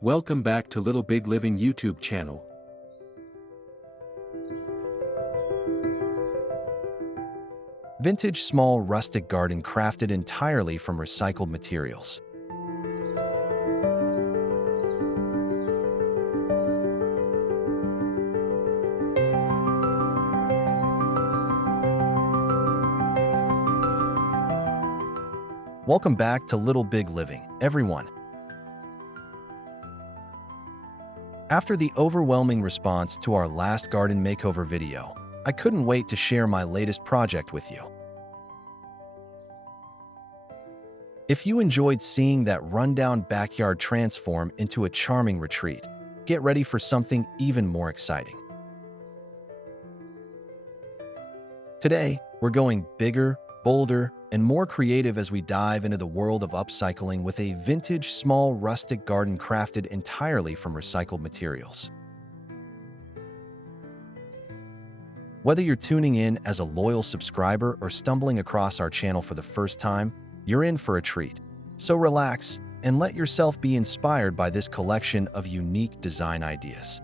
Welcome back to Little Big Living YouTube channel. Vintage small rustic garden crafted entirely from recycled materials. Welcome back to Little Big Living, everyone. After the overwhelming response to our last garden makeover video, I couldn't wait to share my latest project with you. If you enjoyed seeing that rundown backyard transform into a charming retreat, get ready for something even more exciting. Today, we're going bigger, bolder, and more creative as we dive into the world of upcycling with a vintage small rustic garden crafted entirely from recycled materials. Whether you're tuning in as a loyal subscriber or stumbling across our channel for the first time, you're in for a treat. So relax and let yourself be inspired by this collection of unique design ideas.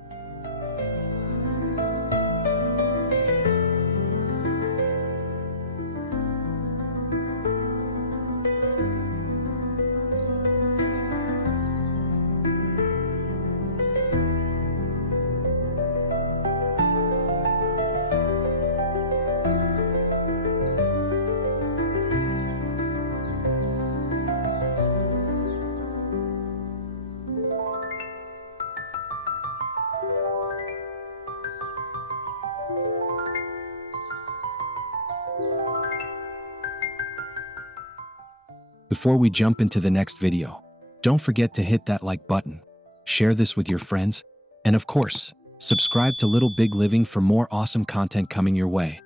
Before we jump into the next video, don't forget to hit that like button, share this with your friends, and of course, subscribe to Little Big Living for more awesome content coming your way.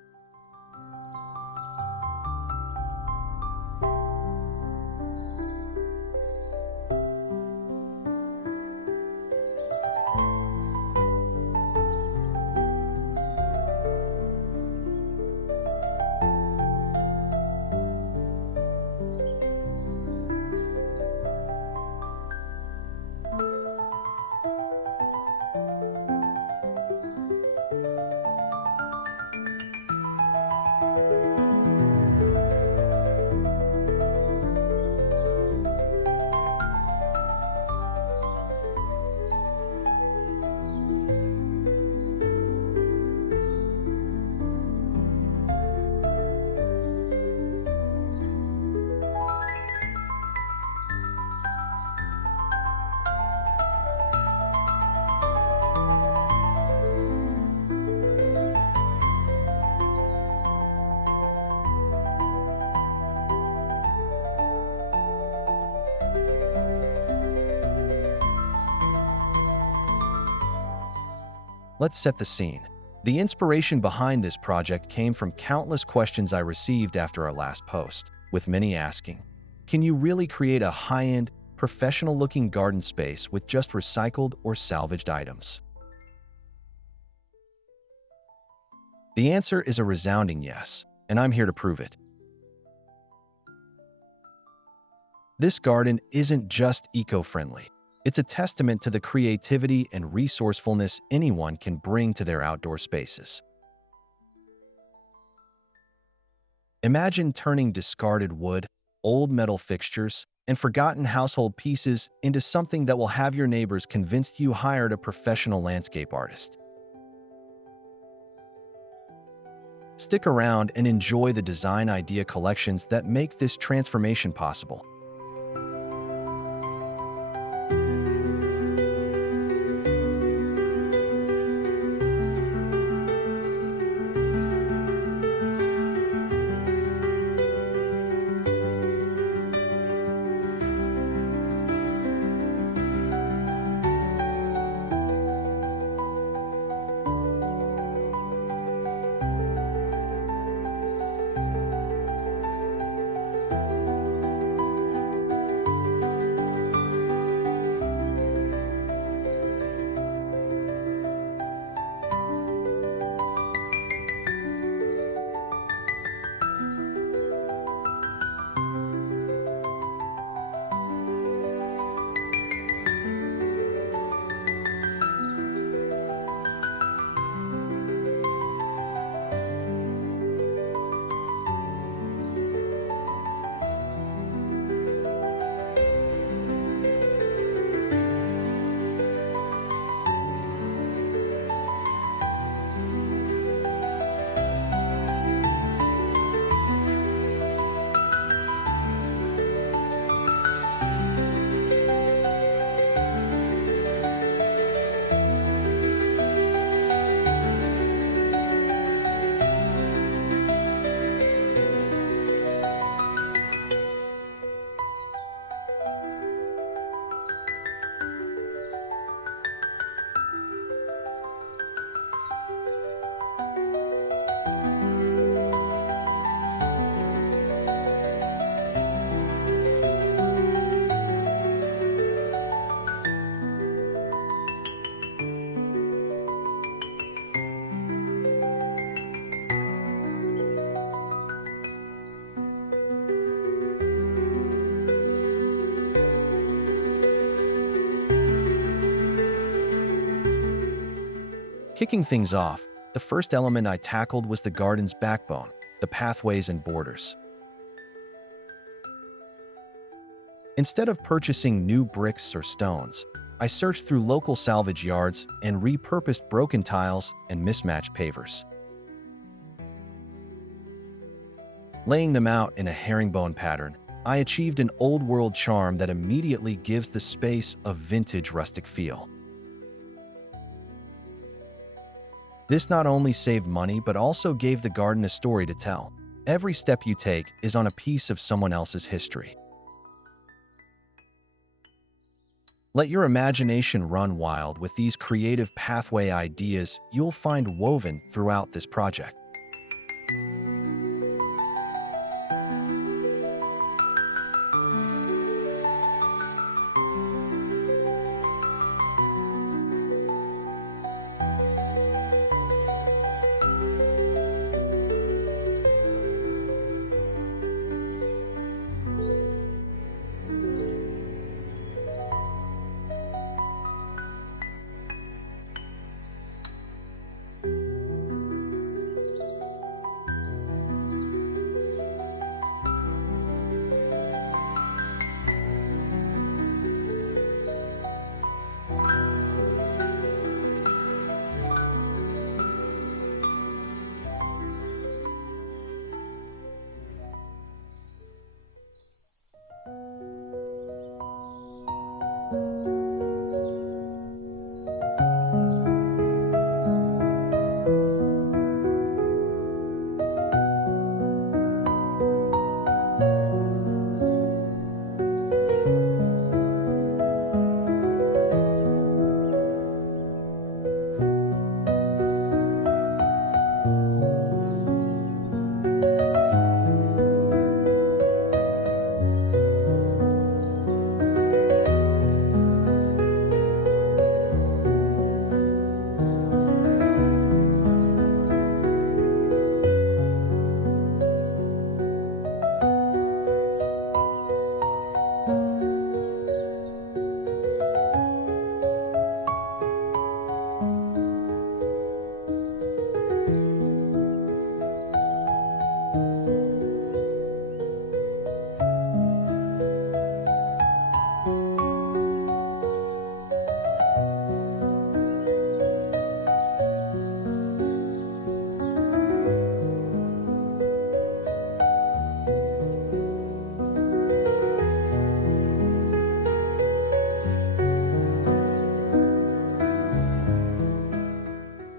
Let's set the scene. The inspiration behind this project came from countless questions I received after our last post, with many asking, can you really create a high-end, professional-looking garden space with just recycled or salvaged items? The answer is a resounding yes, and I'm here to prove it. This garden isn't just eco-friendly. It's a testament to the creativity and resourcefulness anyone can bring to their outdoor spaces. Imagine turning discarded wood, old metal fixtures, and forgotten household pieces into something that will have your neighbors convinced you hired a professional landscape artist. Stick around and enjoy the design idea collections that make this transformation possible. Kicking things off, the first element I tackled was the garden's backbone, the pathways and borders. Instead of purchasing new bricks or stones, I searched through local salvage yards and repurposed broken tiles and mismatched pavers. Laying them out in a herringbone pattern, I achieved an old-world charm that immediately gives the space a vintage rustic feel. This not only saved money but also gave the garden a story to tell. Every step you take is on a piece of someone else's history. Let your imagination run wild with these creative pathway ideas you'll find woven throughout this project.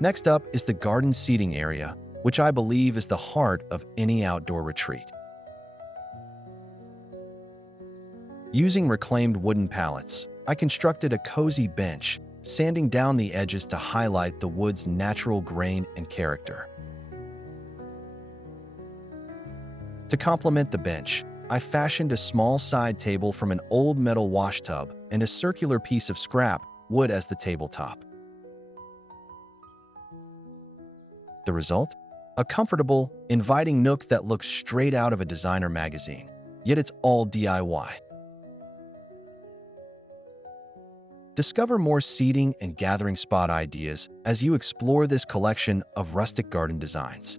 Next up is the garden seating area, which I believe is the heart of any outdoor retreat. Using reclaimed wooden pallets, I constructed a cozy bench, sanding down the edges to highlight the wood's natural grain and character. To complement the bench, I fashioned a small side table from an old metal washtub and a circular piece of scrap wood as the tabletop. The result? A comfortable, inviting nook that looks straight out of a designer magazine, yet it's all DIY. Discover more seating and gathering spot ideas as you explore this collection of rustic garden designs.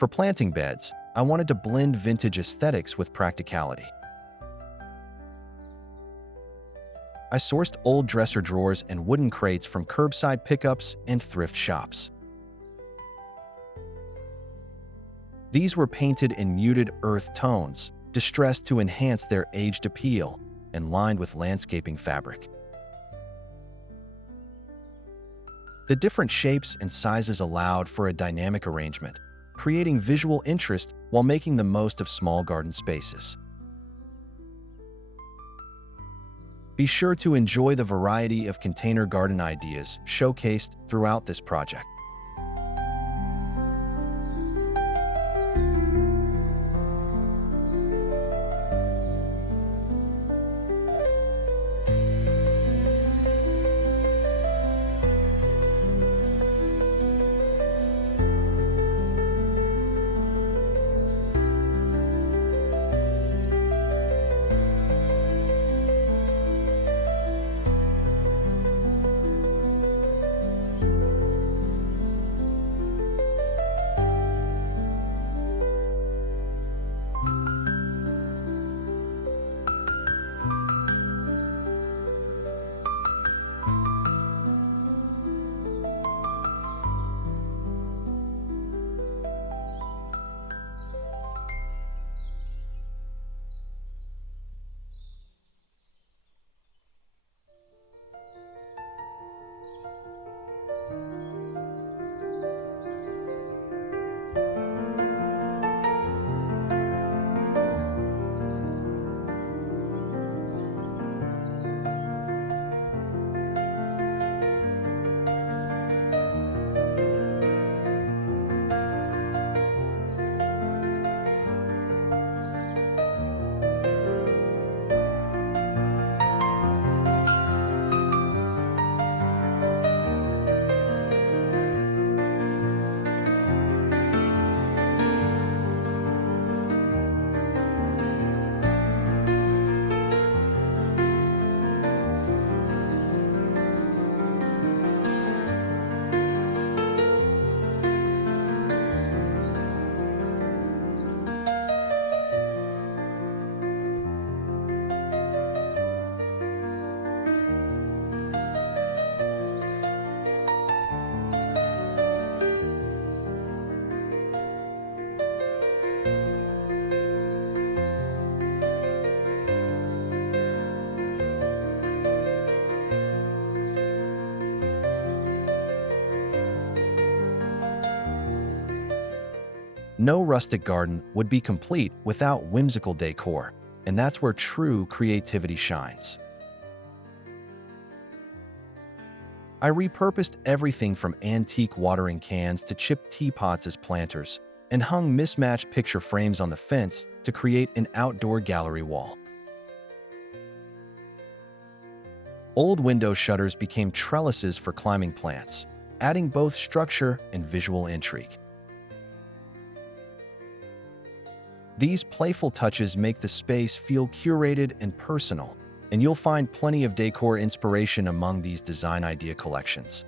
For planting beds, I wanted to blend vintage aesthetics with practicality. I sourced old dresser drawers and wooden crates from curbside pickups and thrift shops. These were painted in muted earth tones, distressed to enhance their aged appeal, and lined with landscaping fabric. The different shapes and sizes allowed for a dynamic arrangement, creating visual interest while making the most of small garden spaces. Be sure to enjoy the variety of container garden ideas showcased throughout this project. No rustic garden would be complete without whimsical decor, and that's where true creativity shines. I repurposed everything from antique watering cans to chipped teapots as planters, and hung mismatched picture frames on the fence to create an outdoor gallery wall. Old window shutters became trellises for climbing plants, adding both structure and visual intrigue. These playful touches make the space feel curated and personal, and you'll find plenty of decor inspiration among these design idea collections.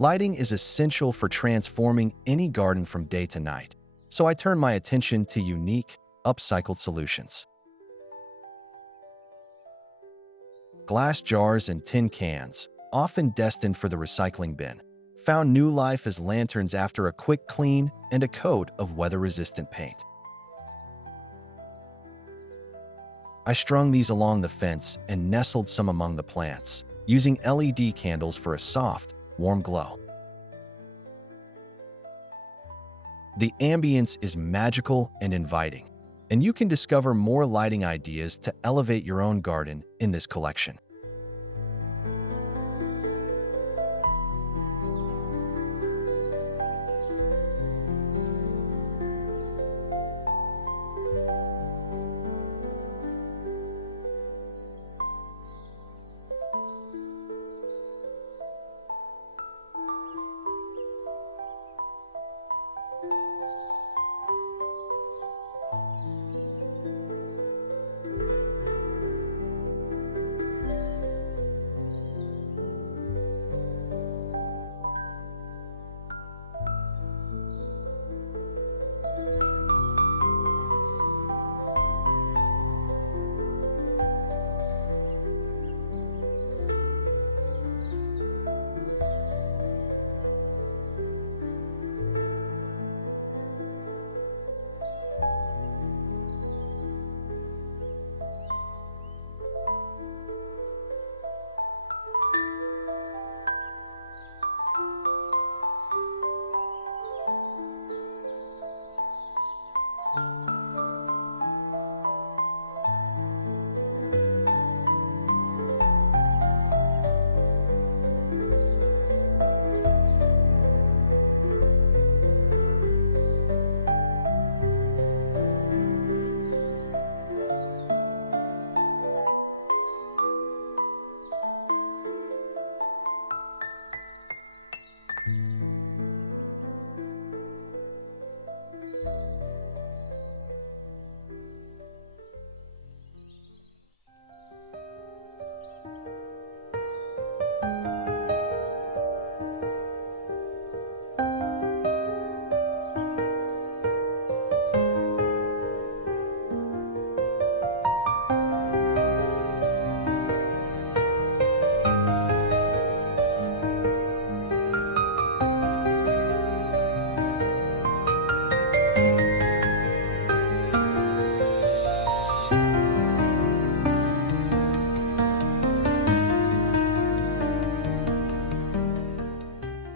Lighting is essential for transforming any garden from day to night, so I turn my attention to unique, upcycled solutions. Glass jars and tin cans, often destined for the recycling bin, found new life as lanterns after a quick clean and a coat of weather-resistant paint. I strung these along the fence and nestled some among the plants, using LED candles for a soft, warm glow. The ambience is magical and inviting, and you can discover more lighting ideas to elevate your own garden in this collection.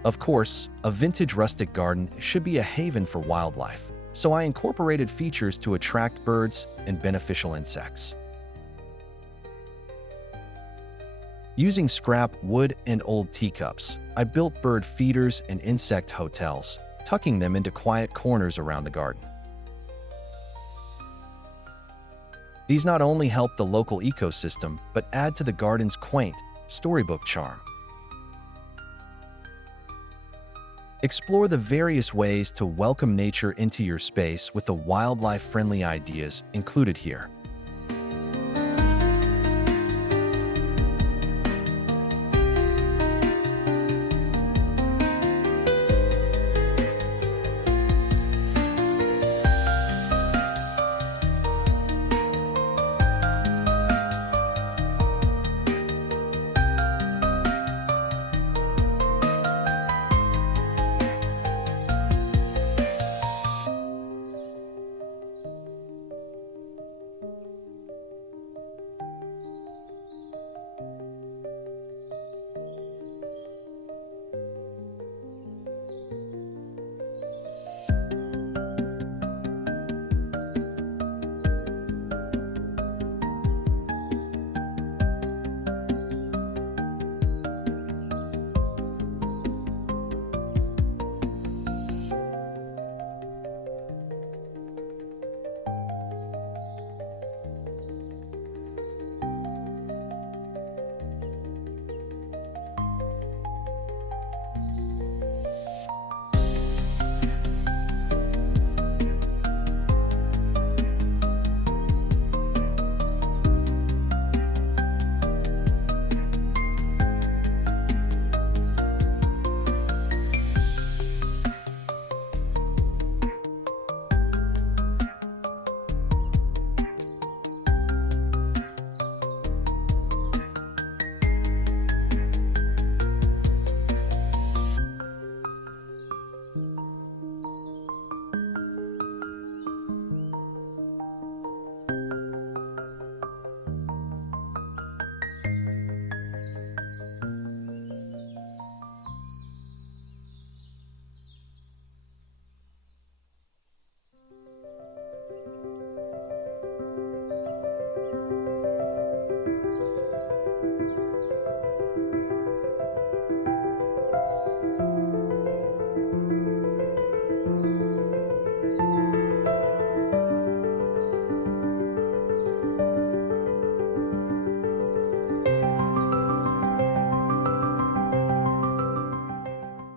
Of course, a vintage rustic garden should be a haven for wildlife, so I incorporated features to attract birds and beneficial insects. Using scrap wood and old teacups, I built bird feeders and insect hotels, tucking them into quiet corners around the garden. These not only help the local ecosystem, but add to the garden's quaint, storybook charm. Explore the various ways to welcome nature into your space with the wildlife-friendly ideas included here.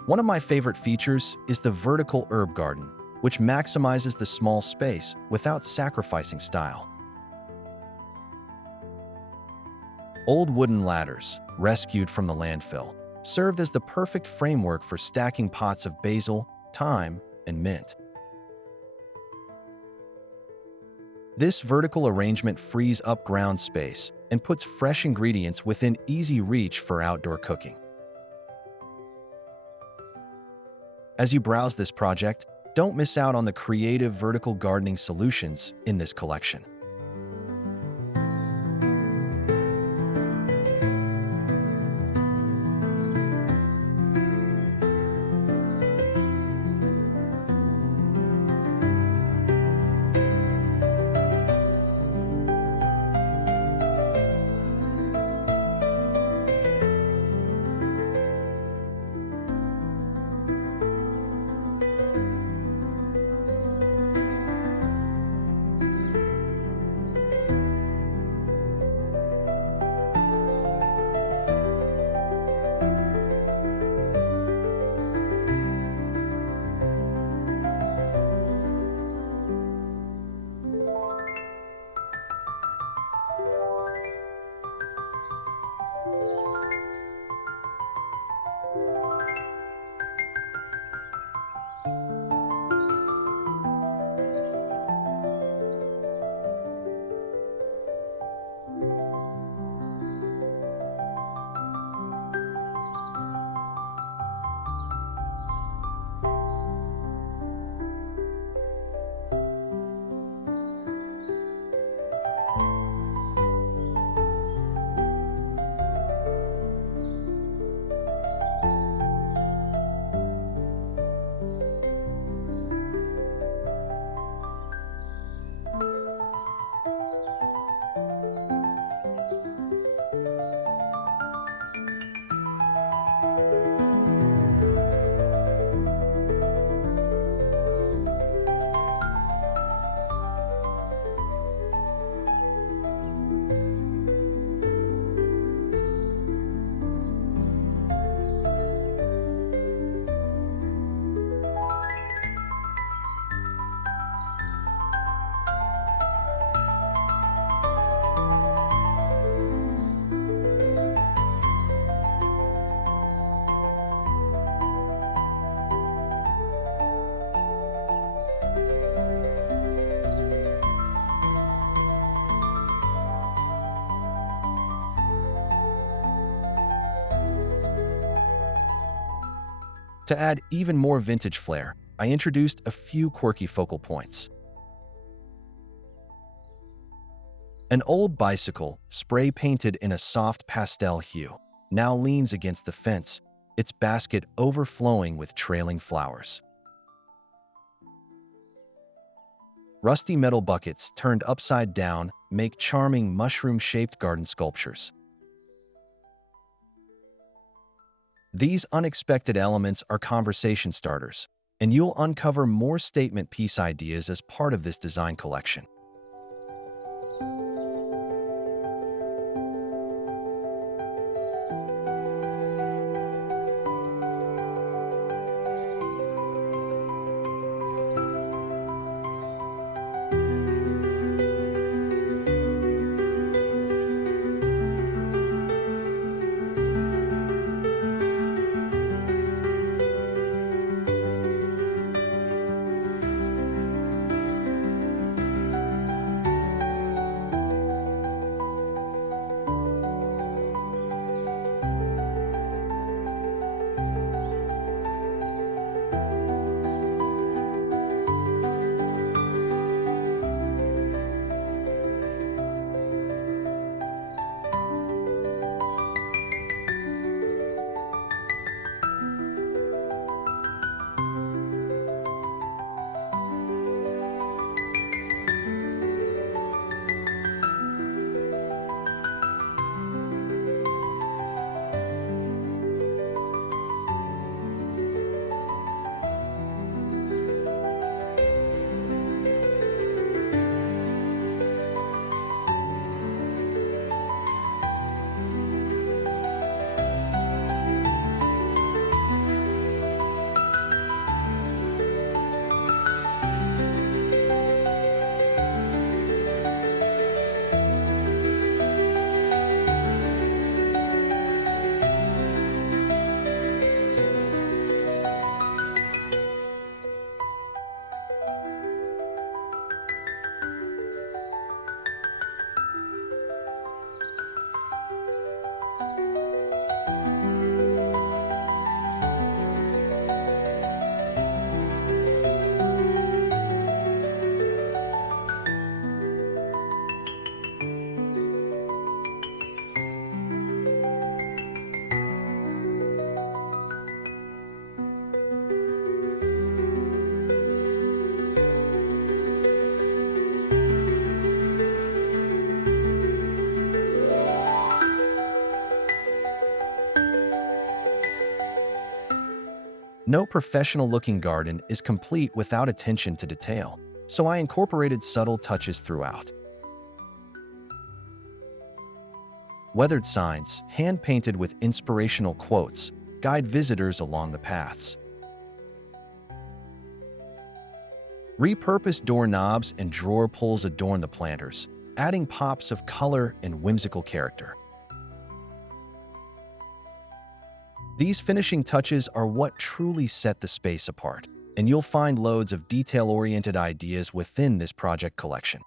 One of my favorite features is the vertical herb garden, which maximizes the small space without sacrificing style. Old wooden ladders, rescued from the landfill, served as the perfect framework for stacking pots of basil, thyme, and mint. This vertical arrangement frees up ground space and puts fresh ingredients within easy reach for outdoor cooking. As you browse this project, don't miss out on the creative vertical gardening solutions in this collection. To add even more vintage flair, I introduced a few quirky focal points. An old bicycle, spray painted in a soft pastel hue, now leans against the fence, its basket overflowing with trailing flowers. Rusty metal buckets turned upside down make charming mushroom-shaped garden sculptures. These unexpected elements are conversation starters, and you'll uncover more statement piece ideas as part of this design collection. No professional-looking garden is complete without attention to detail, so I incorporated subtle touches throughout. Weathered signs, hand-painted with inspirational quotes, guide visitors along the paths. Repurposed doorknobs and drawer pulls adorn the planters, adding pops of color and whimsical character. These finishing touches are what truly set the space apart, and you'll find loads of detail-oriented ideas within this project collection.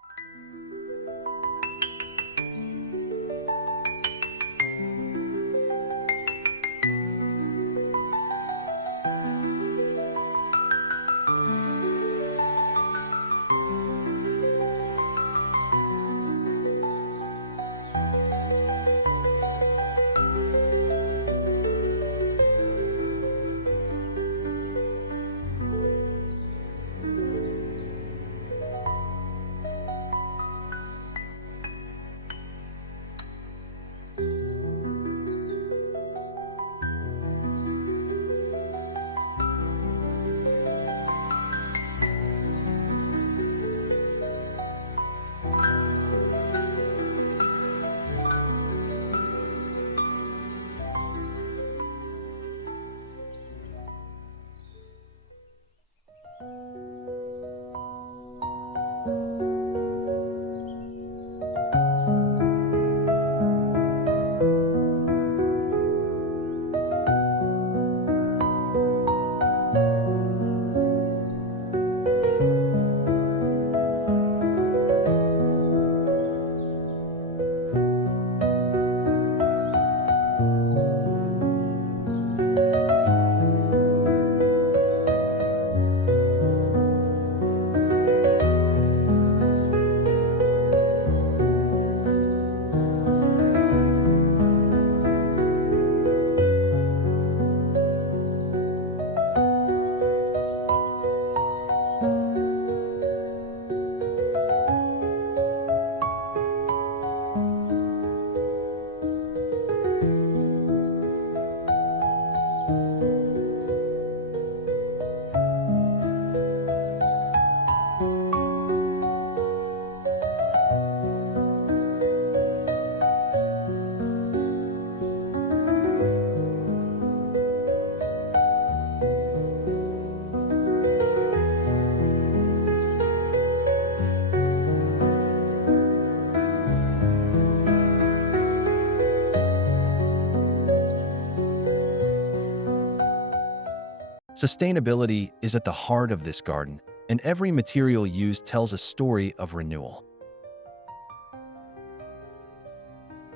Sustainability is at the heart of this garden, and every material used tells a story of renewal.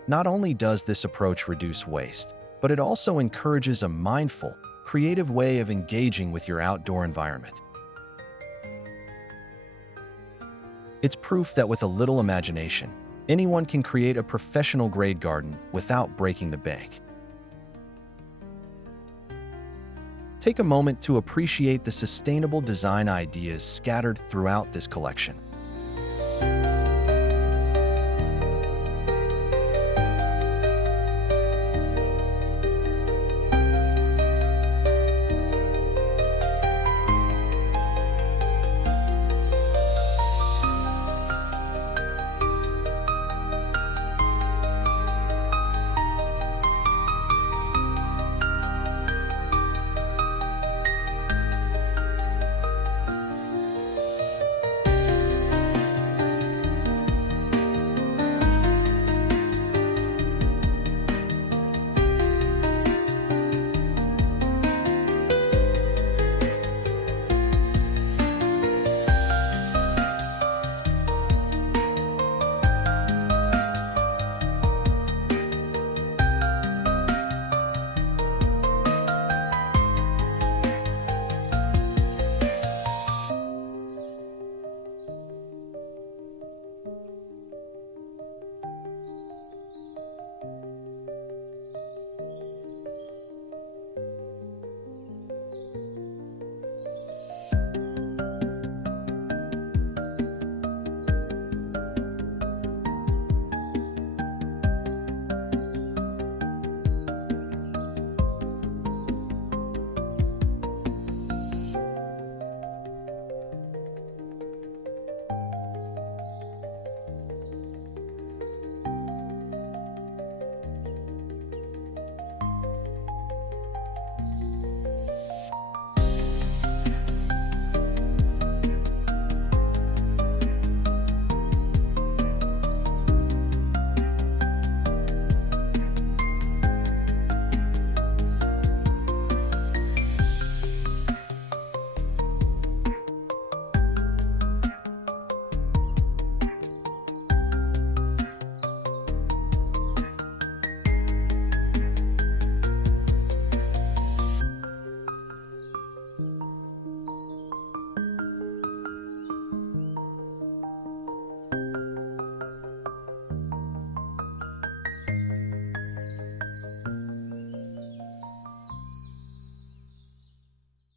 Not only does this approach reduce waste, but it also encourages a mindful, creative way of engaging with your outdoor environment. It's proof that with a little imagination, anyone can create a professional-grade garden without breaking the bank. Take a moment to appreciate the sustainable design ideas scattered throughout this collection.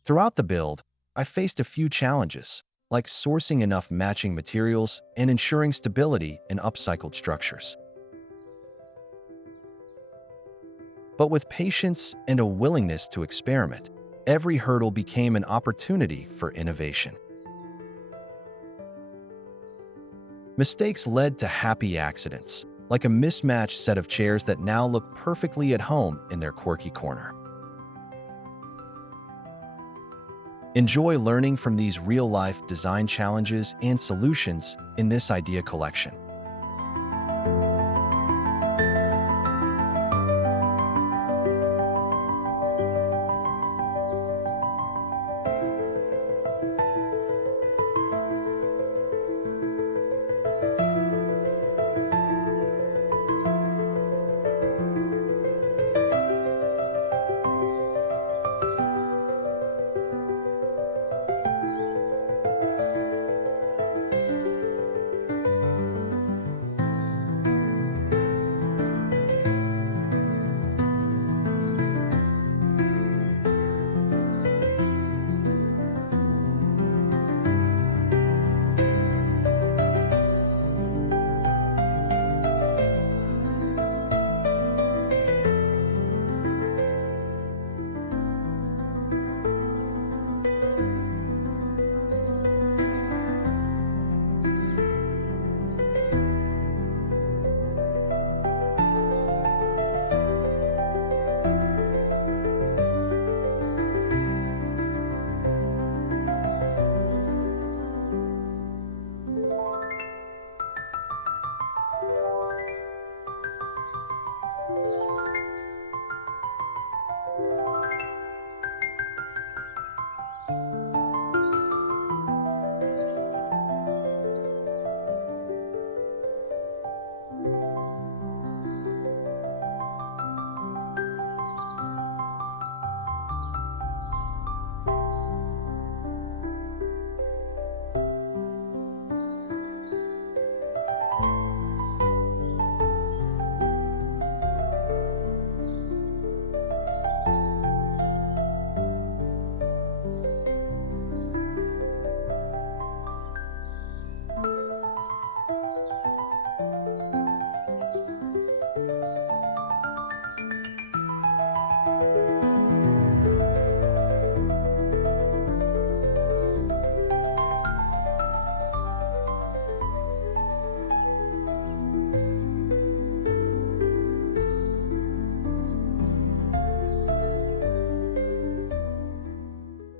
Throughout the build, I faced a few challenges, like sourcing enough matching materials and ensuring stability in upcycled structures. But with patience and a willingness to experiment, every hurdle became an opportunity for innovation. Mistakes led to happy accidents, like a mismatched set of chairs that now look perfectly at home in their quirky corner. Enjoy learning from these real-life design challenges and solutions in this idea collection.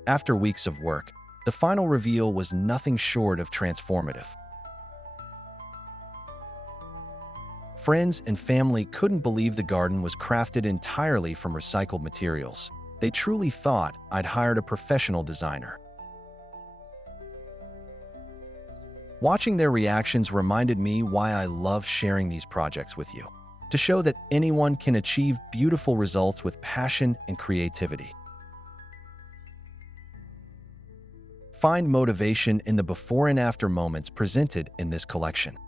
After weeks of work, the final reveal was nothing short of transformative. Friends and family couldn't believe the garden was crafted entirely from recycled materials. They truly thought I'd hired a professional designer. Watching their reactions reminded me why I love sharing these projects with you, to show that anyone can achieve beautiful results with passion and creativity. Find motivation in the before and after moments presented in this collection.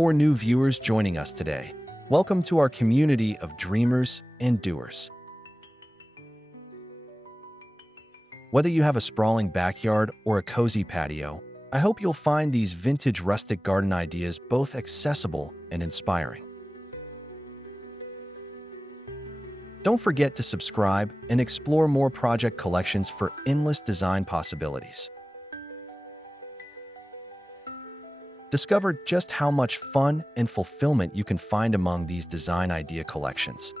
for new viewers joining us today, welcome to our community of dreamers and doers. Whether you have a sprawling backyard or a cozy patio, I hope you'll find these vintage rustic garden ideas both accessible and inspiring. Don't forget to subscribe and explore more project collections for endless design possibilities. Discover just how much fun and fulfillment you can find among these design idea collections.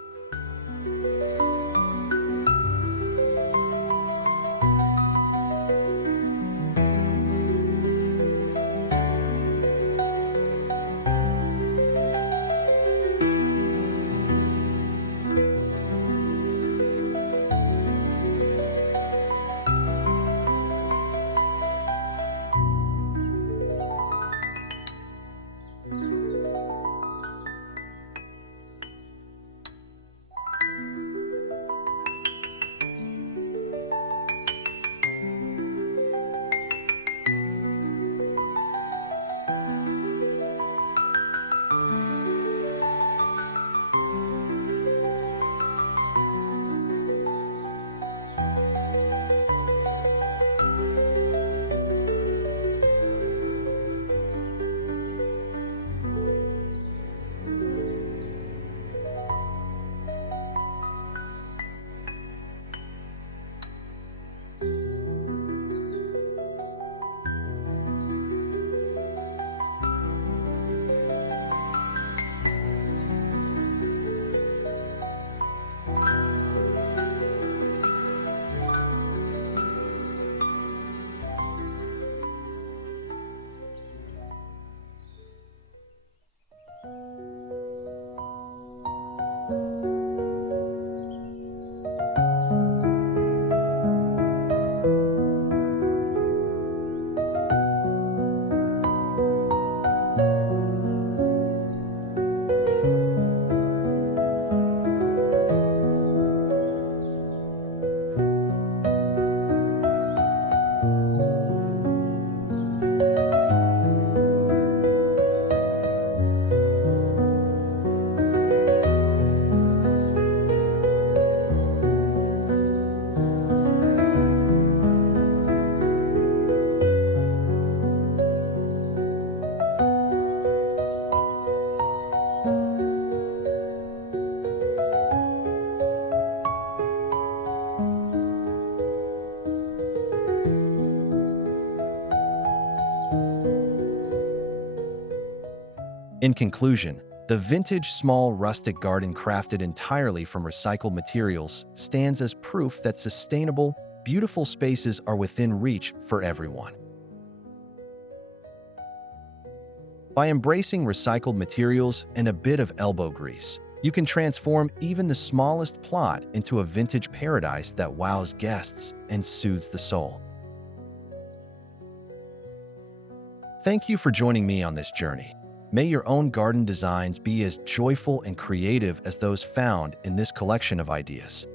In conclusion, the vintage small rustic garden crafted entirely from recycled materials stands as proof that sustainable, beautiful spaces are within reach for everyone. By embracing recycled materials and a bit of elbow grease, you can transform even the smallest plot into a vintage paradise that wows guests and soothes the soul. Thank you for joining me on this journey. May your own garden designs be as joyful and creative as those found in this collection of ideas.